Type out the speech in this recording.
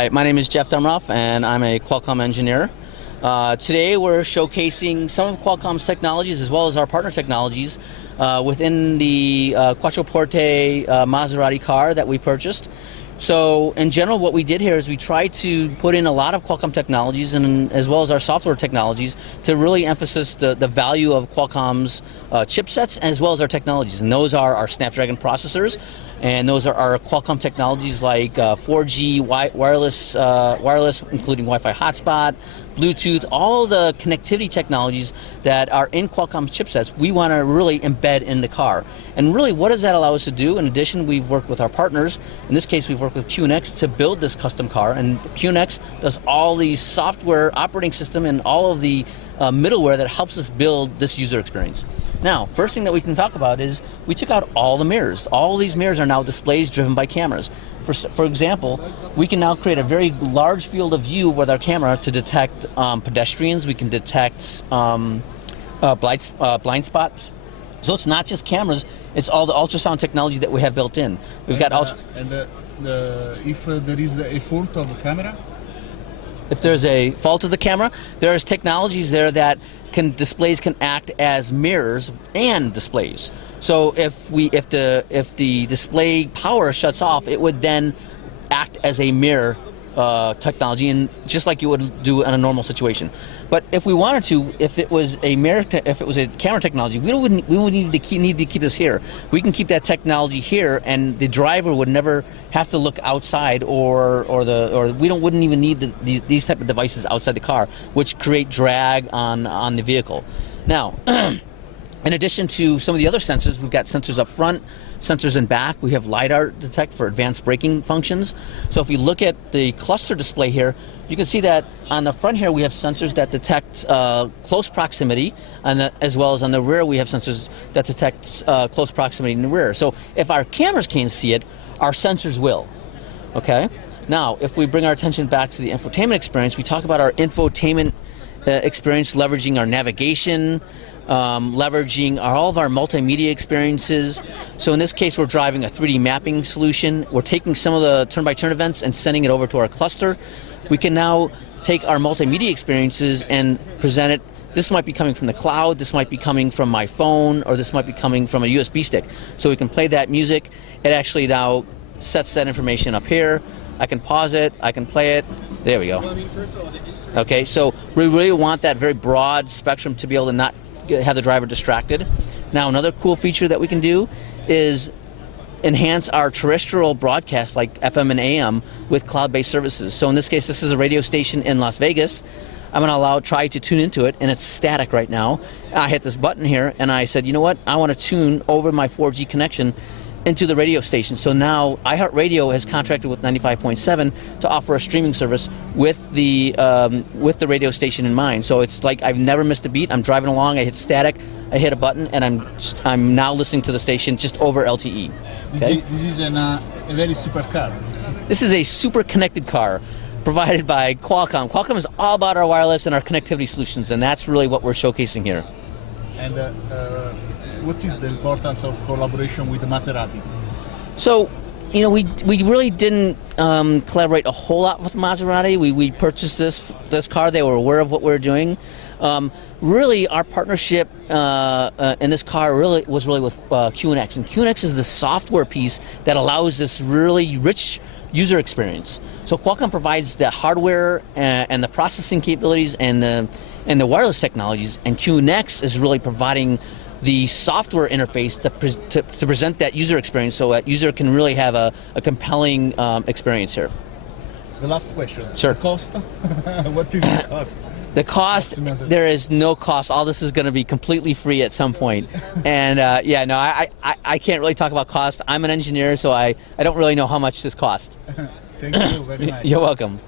Hi, my name is Jeff Demroff, and I'm a Qualcomm engineer. Today we're showcasing some of Qualcomm's technologies as well as our partner technologies within the Quattroporte Maserati car that we purchased. So in general, what we did here is we tried to put in a lot of Qualcomm technologies and as well as our software technologies to really emphasize the value of Qualcomm's chipsets as well as our technologies. And those are our Snapdragon processors, and those are our Qualcomm technologies like 4G wireless, including Wi-Fi hotspot, Bluetooth, all the connectivity technologies that are in Qualcomm's chipsets, we want to really embed in the car. And really, what does that allow us to do? In addition, we've worked with our partners. In this case, we've worked with QNX to build this custom car, and QNX does all the software operating system and all of the middleware that helps us build this user experience. Now, first thing that we can talk about is we took out all the mirrors. All these mirrors are now displays driven by cameras. For example, we can now create a very large field of view with our camera to detect pedestrians. We can detect blind spots. So it's not just cameras, it's all the ultrasound technology that we have built in. We've got also... if there is a fault of the camera? If there's a fault of the camera, there's technologies there that displays can act as mirrors and displays. So if the display power shuts off, it would then act as a mirror technology, and just like you would do in a normal situation. But if we wanted to, if it was a camera technology, we would need to keep this here. We can keep that technology here, and the driver would never have to look outside, or we wouldn't even need these type of devices outside the car, which create drag on the vehicle. Now, in addition to some of the other sensors, we've got sensors up front, sensors in back. We have LiDAR detect for advanced braking functions. So if you look at the cluster display here, you can see that on the front here we have sensors that detect close proximity, and as well as on the rear we have sensors that detect close proximity in the rear. So if our cameras can't see it, our sensors will. Okay? Now, if we bring our attention back to the infotainment experience, we talk about our infotainment experience leveraging our navigation, leveraging all of our multimedia experiences. So in this case, we're driving a 3D mapping solution. We're taking some of the turn-by-turn events and sending it over to our cluster. We can now take our multimedia experiences and present it. This might be coming from the cloud, this might be coming from my phone, or this might be coming from a USB stick. So we can play that music. It actually now sets that information up here. I can pause it, I can play it. There we go. Okay, so we really want that very broad spectrum to be able to not have the driver distracted. Now, another cool feature that we can do is enhance our terrestrial broadcast like FM and AM with cloud-based services. So in this case, this is a radio station in Las Vegas. I'm going to try to tune into it, and it's static right now. I hit this button here, and I said, you know what? I want to tune over my 4G connection into the radio station. So now iHeartRadio has contracted with 95.7 to offer a streaming service with the radio station in mind. So it's like I've never missed a beat. I'm driving along, I hit static, I hit a button, and I'm now listening to the station just over LTE. Okay? This is a very super car. This is a super connected car provided by Qualcomm. Qualcomm is all about our wireless and our connectivity solutions, and that's really what we're showcasing here. And what is the importance of collaboration with Maserati? So, you know, we really didn't collaborate a whole lot with Maserati. We purchased this car. They were aware of what we were doing. Really, our partnership in this car was with QNX. And QNX is the software piece that allows this really rich user experience. So Qualcomm provides the hardware and the processing capabilities and the wireless technologies, and QNX is really providing the software interface to present that user experience, so that user can really have a compelling experience here. The last question. Sure. The cost? What is the cost? The cost, there is no cost. All this is going to be completely free at some point. And yeah, no, I can't really talk about cost. I'm an engineer, so I don't really know how much this costs. Thank you very much. You're welcome.